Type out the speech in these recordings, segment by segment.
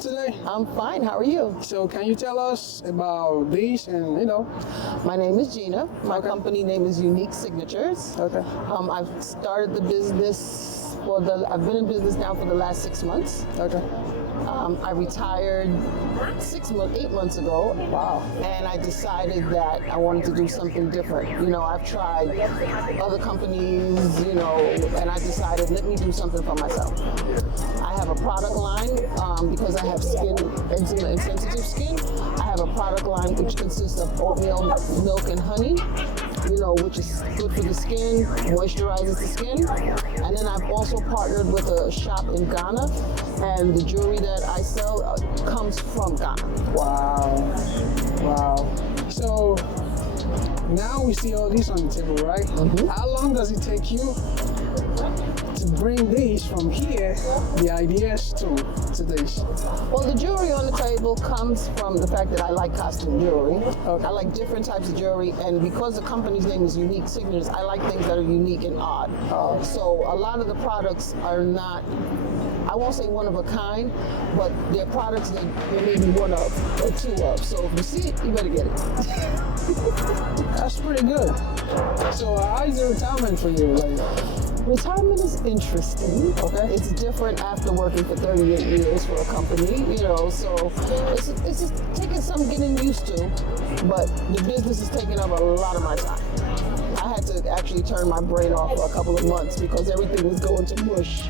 today? I'm fine. How are you? So can you tell us about these and, My name is Gina. My Okay. company name is Unique Signatures. Okay. I've started the business I've been in business now for the last 6 months. Okay. I retired 8 months ago. Wow. And I decided that I wanted to do something different. I've tried other companies, and I decided, let me do something for myself. I have a product line because I have eczema and sensitive skin. I have a product line which consists of oatmeal, milk, and honey, which is good for the skin, moisturizes the skin. And then I've also partnered with a shop in Ghana, and the jewelry that I sell comes from Ghana. Wow. So now we see all these on the table, right? Mm-hmm. How long does it take you to bring these from here, the ideas to this? Well, the jewelry on the table comes from the fact that I like costume jewelry. Okay. I like different types of jewelry, and because the company's name is Unique Signatures, I like things that are unique and odd. So a lot of the products are not, I won't say one of a kind, but they're products that there may be one of or two of. So if you see it, you better get it. That's pretty good. So how is the retirement for you? Retirement is interesting. Okay. It's different after working for 38 years for a company, so it's just taking some getting used to, but the business is taking up a lot of my time. I had to actually turn my brain off for a couple of months because everything was going to mush.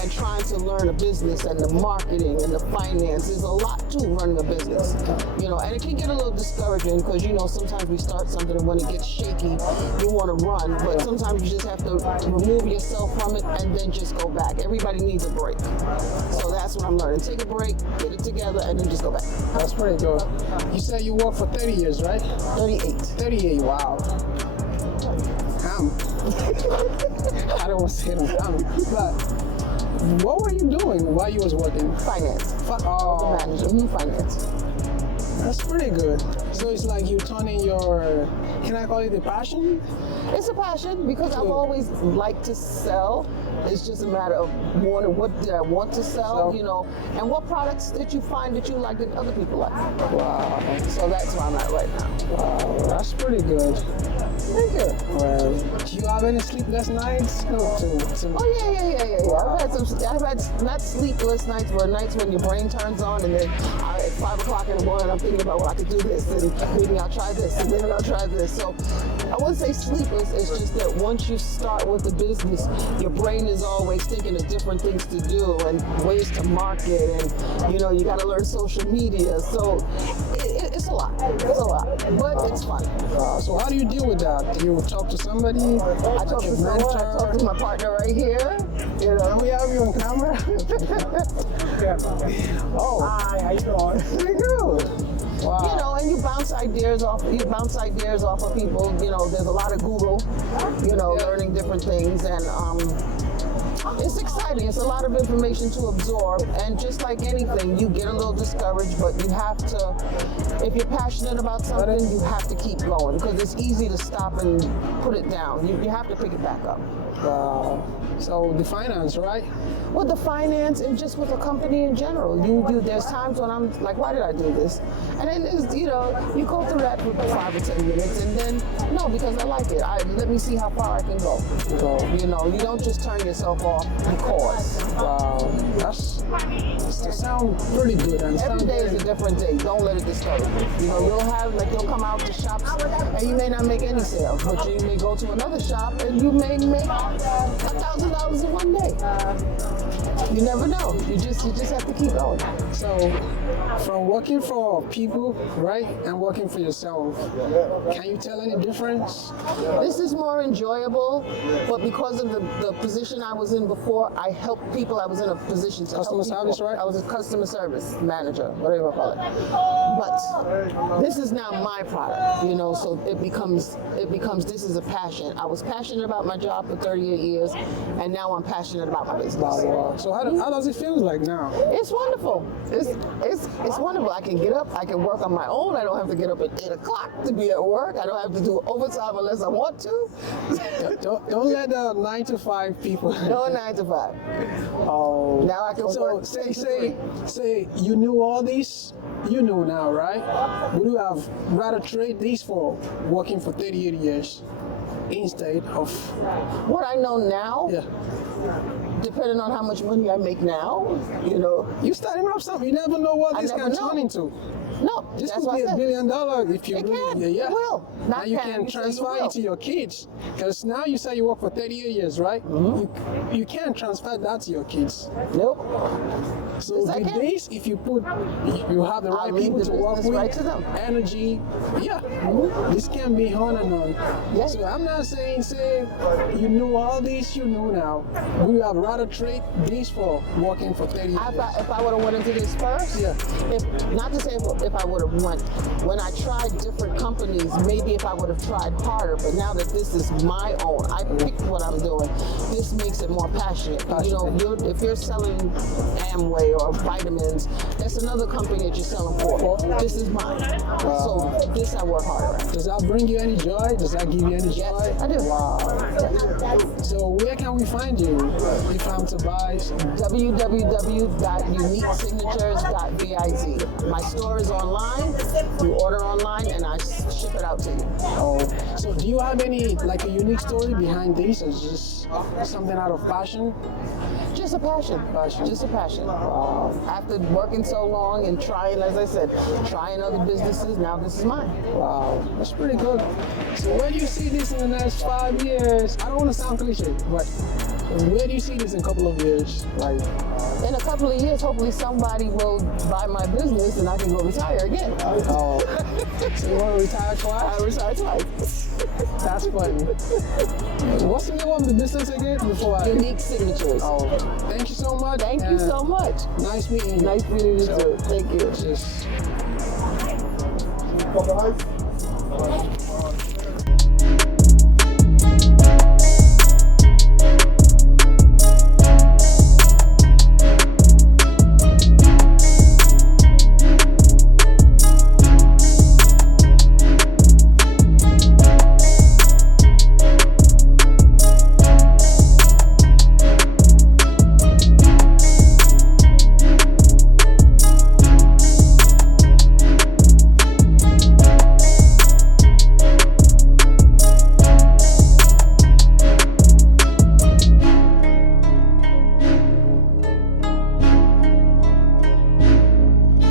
And trying to learn a business and the marketing and the finance is a lot to running a business, and it can get a little discouraging because, sometimes we start something and when it gets shaky, you want to run, but sometimes you just have to remove yourself from it and then just go back. Everybody needs a break. So that's what I'm learning. Take a break, get it together, and then just go back. That's pretty good. You said you worked for 30 years, right? 38. 38, wow. I don't want to say it, but what were you doing while you was working? Finance. Oh, Manager. Finance. That's pretty good. So it's like you turning your, can I call it a passion? It's a passion because I've always liked to sell. It's just a matter of what did I want to sell, and what products did you find that you like that other people like. Wow. So that's where I'm at right now. Wow, that's pretty good. Thank you. Well, do you have any sleepless nights? Oh yeah. Wow. I've had not sleepless nights, but nights when your brain turns on and then at 5 o'clock in the morning I'm thinking about, well, I could do this and maybe I'll try this and then I'll try this. So I wouldn't say sleepless, it's just that once you start with the business, your brain is always thinking of different things to do and ways to market and, you got to learn social media. So it's a lot. But it's fun. So how do you deal with that? You talk to somebody? I talk to someone, I talk to my partner right here. Can we have you on camera? Oh. Hi, how you doing? Pretty good. Wow. And you bounce ideas off of people. There's a lot of Google, learning different things, and it's exciting. It's a lot of information to absorb, and just like anything, you get a little discouraged, but you have to, if you're passionate about something, you have to keep going, because it's easy to stop and put it down. You have to pick it back up. So the finance, right? With the finance and just with the company in general, there's times when I'm like, why did I do this? And then you go through that for 5 or 10 minutes, and then no, because I like it. Let me see how far I can go. You don't just turn yourself off because. Wow, that sounds pretty good. And every day is a different day. Don't let it discourage you. You'll come out to shops and you may not make any sales, but you may go to another shop and you may make $1,000 in one day. You never know. You just have to keep going. So, from working for people, right, and working for yourself, can you tell any difference? This is more enjoyable, but because of the position I was in before, I helped people. I was in a position to customer help service, people. right? I was a customer service manager, whatever you want to call it. But this is now my product, so it becomes this is a passion. I was passionate about my job for 38 years, and now I'm passionate about my business. Wow. So how How does it feel like now? It's wonderful. It's wonderful. I can get up. I can work on my own. I don't have to get up at 8 o'clock to be at work. I don't have to do overtime unless I want to. Don't let the 9 to 5 people. No 9 to 5. Oh. Now I can So work. say you knew all these. You know now, right? Would you have rather trade these for working for 38 years instead of? What I know now, Yeah. depending on how much money I make now, you know, You starting up something. You never know what I this never can know. turn into. no, This that's could what be I $1 said. billion if you It really, can. yeah. It will. Not Now you can, can you say you transfer will. it to your kids. Because now you say you work for 38 years, right? Mm-hmm. You can't transfer that to your kids. Nope. So Yes, I with can. this, if you have the I'll right leave people the to work business with, right to them. energy, yeah, this can be on and on. Yeah. So I'm not saying say you know all this, you know now. We have rather trade this for working for 30 years. If I would have went into this first, Yeah. not to say if I would have went, when I tried different companies, maybe if I would have tried harder, but now that this is my own, I picked what I'm doing, this makes it more passionate. You know, if you're selling Amway or vitamins, that's another company that you're selling for. This is mine. So this I work harder at. Does that bring you any joy? Does that give you any Yes, joy? I do. Wow. So where can we find you if I'm to buy? www.uniquesignatures.biz. My store is online. You order online and I ship it out to you. Oh, so do you have any like a unique story behind this, or just something out of passion? Just a passion. Just a passion. After working so long and trying, as I said, trying other businesses, now this is mine. Wow, that's pretty good. So where do you see this in the next 5 years? I don't want to sound cliche, but where do you see this in a couple of years? Like, In a couple of years, hopefully somebody will buy my business and I can go retire again. oh, so you want to retire I twice? retire twice. That's funny. What's the name of the business again? Before I. Unique Signatures. Oh, thank you so much. Thank you so much. Nice meeting you. Nice meeting you too. Thank you. Just.